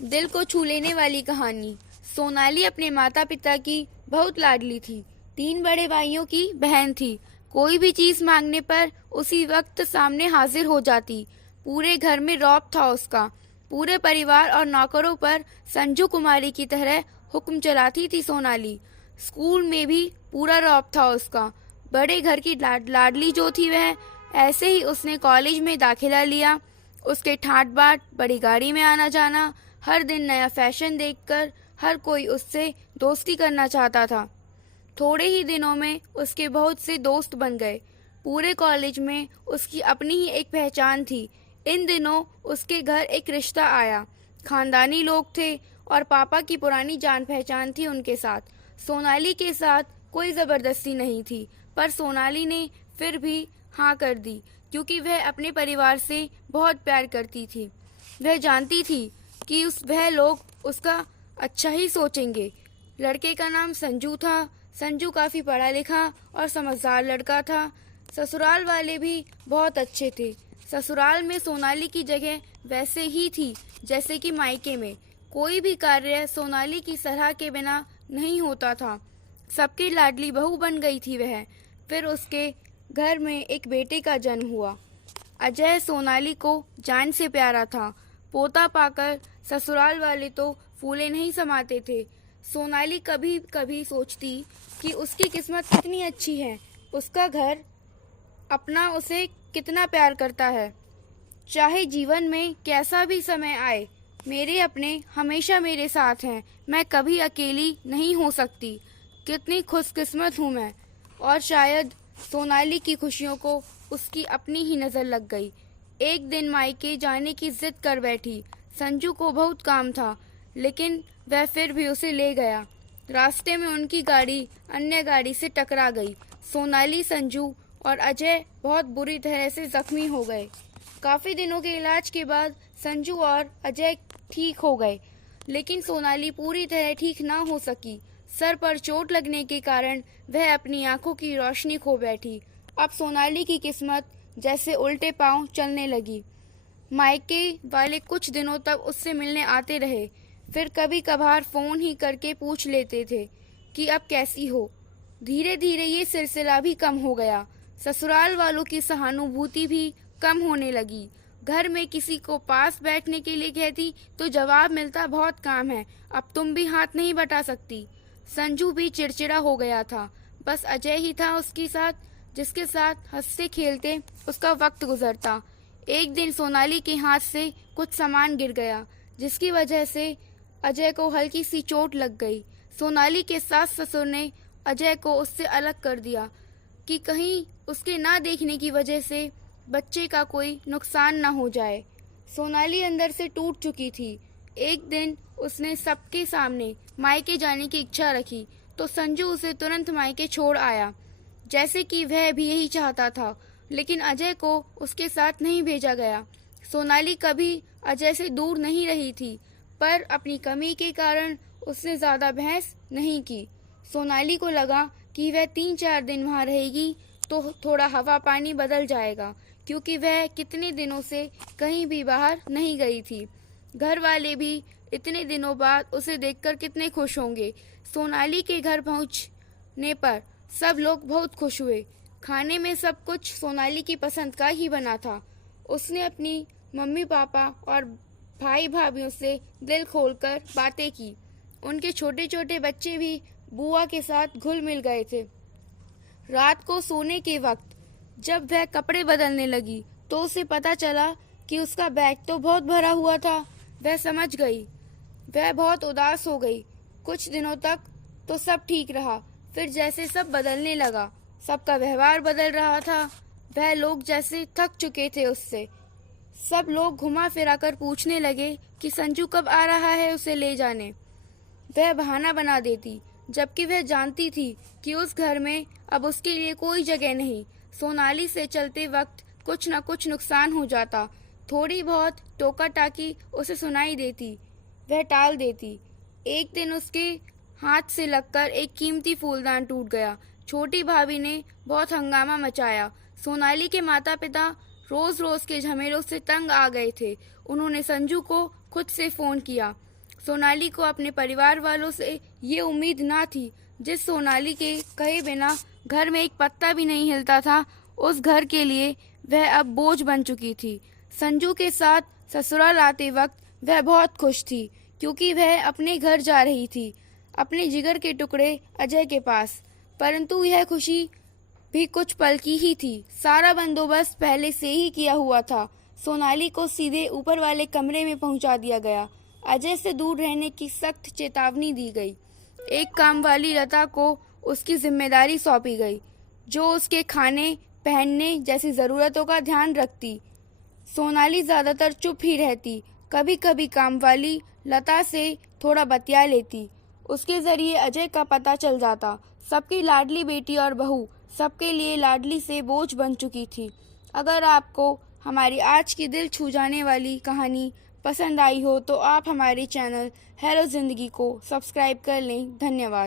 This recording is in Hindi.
दिल को छू लेने वाली कहानी। सोनाली अपने माता पिता की बहुत लाडली थी। 3 बड़े भाइयों की बहन थी। कोई भी चीज मांगने पर उसी वक्त सामने हाजिर हो जाती। पूरे घर में रौब था उसका। पूरे परिवार और नौकरों पर संजू कुमारी की तरह हुक्म चलाती थी सोनाली। स्कूल में भी पूरा रौब था उसका। बड़े घर की लाडली जो थी वह, ऐसे ही उसने कॉलेज में दाखिला लिया। उसके ठाट बाट, बड़ी गाड़ी में आना जाना, हर दिन नया फैशन देखकर हर कोई उससे दोस्ती करना चाहता था। थोड़े ही दिनों में उसके बहुत से दोस्त बन गए। पूरे कॉलेज में उसकी अपनी ही एक पहचान थी। इन दिनों उसके घर एक रिश्ता आया। खानदानी लोग थे और पापा की पुरानी जान पहचान थी उनके साथ। सोनाली के साथ कोई जबरदस्ती नहीं थी, पर सोनाली ने फिर भी हाँ कर दी, क्योंकि वह अपने परिवार से बहुत प्यार करती थी। वह जानती थी कि वह लोग उसका अच्छा ही सोचेंगे। लड़के का नाम संजू था। संजू काफी पढ़ा लिखा और समझदार लड़का था। ससुराल वाले भी बहुत अच्छे थे। ससुराल में सोनाली की जगह वैसे ही थी जैसे कि मायके में। कोई भी कार्य सोनाली की सलाह के बिना नहीं होता था। सबकी लाडली बहू बन गई थी वह। फिर उसके घर में एक बेटे का जन्म हुआ। अजय सोनाली को जान से प्यारा था। पोता पाकर ससुराल वाले तो फूले नहीं समाते थे। सोनाली कभी कभी सोचती कि उसकी किस्मत कितनी अच्छी है। उसका घर अपना उसे कितना प्यार करता है। चाहे जीवन में कैसा भी समय आए, मेरे अपने हमेशा मेरे साथ हैं। मैं कभी अकेली नहीं हो सकती। कितनी खुशकिस्मत हूँ मैं। और शायद सोनाली की खुशियों को उसकी अपनी ही नजर लग गई। एक दिन मायके जाने की जिद कर बैठी। संजू को बहुत काम था, लेकिन वह फिर भी उसे ले गया। रास्ते में उनकी गाड़ी अन्य गाड़ी से टकरा गई। सोनाली, संजू और अजय बहुत बुरी तरह से जख्मी हो गए। काफी दिनों के इलाज के बाद संजू और अजय ठीक हो गए, लेकिन सोनाली पूरी तरह ठीक ना हो सकी। सर पर चोट लगने के कारण वह अपनी आंखों की रोशनी खो बैठी। अब सोनाली की किस्मत जैसे उल्टे पांव चलने लगी। मायके वाले कुछ दिनों तक उससे मिलने आते रहे, फिर कभी कभार फोन ही करके पूछ लेते थे कि अब कैसी हो। धीरे धीरे ये सिलसिला भी कम हो गया। ससुराल वालों की सहानुभूति भी कम होने लगी। घर में किसी को पास बैठने के लिए कहती तो जवाब मिलता, बहुत काम है, अब तुम भी हाथ नहीं बटा सकती। संजू भी चिड़चिड़ा हो गया था। बस अजय ही था उसके साथ, जिसके साथ हंसते खेलते उसका वक्त गुजरता। एक दिन सोनाली के हाथ से कुछ सामान गिर गया, जिसकी वजह से अजय को हल्की सी चोट लग गई। सोनाली के सास ससुर ने अजय को उससे अलग कर दिया कि कहीं उसके ना देखने की वजह से बच्चे का कोई नुकसान ना हो जाए। सोनाली अंदर से टूट चुकी थी। एक दिन उसने सबके सामने मायके जाने की इच्छा रखी, तो संजू उसे तुरंत मायके छोड़ आया, जैसे कि वह भी यही चाहता था। लेकिन अजय को उसके साथ नहीं भेजा गया। सोनाली कभी अजय से दूर नहीं रही थी, पर अपनी कमी के कारण उसने ज्यादा बहस नहीं की। सोनाली को लगा कि वह 3-4 दिन वहाँ रहेगी तो थोड़ा हवा पानी बदल जाएगा, क्योंकि वह कितने दिनों से कहीं भी बाहर नहीं गई थी। घर वाले भी इतने दिनों बाद उसे देखकर कितने खुश होंगे। सोनाली के घर पहुंचने पर सब लोग बहुत खुश हुए। खाने में सब कुछ सोनाली की पसंद का ही बना था। उसने अपनी मम्मी पापा और भाई भाभीयों से दिल खोलकर बातें की। उनके छोटे छोटे बच्चे भी बुआ के साथ घुल मिल गए थे। रात को सोने के वक्त जब वह कपड़े बदलने लगी तो उसे पता चला कि उसका बैग तो बहुत भरा हुआ था। वह समझ गई। वह बहुत उदास हो गई। कुछ दिनों तक तो सब ठीक रहा, फिर जैसे सब बदलने लगा, सबका व्यवहार बदल रहा था। वह लोग जैसे थक चुके थे उससे। सब लोग घुमा फिरा कर पूछने लगे कि संजू कब आ रहा है उसे ले जाने। वह बहाना बना देती, जबकि वह जानती थी कि उस घर में अब उसके लिए कोई जगह नहीं। सोनाली से चलते वक्त कुछ न कुछ नुकसान हो जाता। थोड़ी बहुत टोका टाकी उसे सुनाई देती, वह टाल देती। एक दिन उसके हाथ से लगकर एक कीमती फूलदान टूट गया। छोटी भाभी ने बहुत हंगामा मचाया। सोनाली के माता पिता रोज रोज के झमेलों से तंग आ गए थे। उन्होंने संजू को खुद से फोन किया। सोनाली को अपने परिवार वालों से ये उम्मीद ना थी। जिस सोनाली के कहे बिना घर में एक पत्ता भी नहीं हिलता था, उस घर के लिए वह अब बोझ बन चुकी थी। संजू के साथ ससुराल आते वक्त वह बहुत खुश थी, क्योंकि वह अपने घर जा रही थी, अपने जिगर के टुकड़े अजय के पास। परंतु यह खुशी भी कुछ पल की ही थी। सारा बंदोबस्त पहले से ही किया हुआ था। सोनाली को सीधे ऊपर वाले कमरे में पहुंचा दिया गया। अजय से दूर रहने की सख्त चेतावनी दी गई। एक काम वाली लता को उसकी जिम्मेदारी सौंपी गई, जो उसके खाने पहनने जैसी जरूरतों का ध्यान रखती। सोनाली ज्यादातर चुप ही रहती। कभी कभी काम वाली लता से थोड़ा बतिया लेती। उसके जरिए अजय का पता चल जाता। सबकी लाडली बेटी और बहू सबके लिए लाडली से बोझ बन चुकी थी। अगर आपको हमारी आज की दिल छू जाने वाली कहानी पसंद आई हो तो आप हमारे चैनल हेलो जिंदगी को सब्सक्राइब कर लें। धन्यवाद।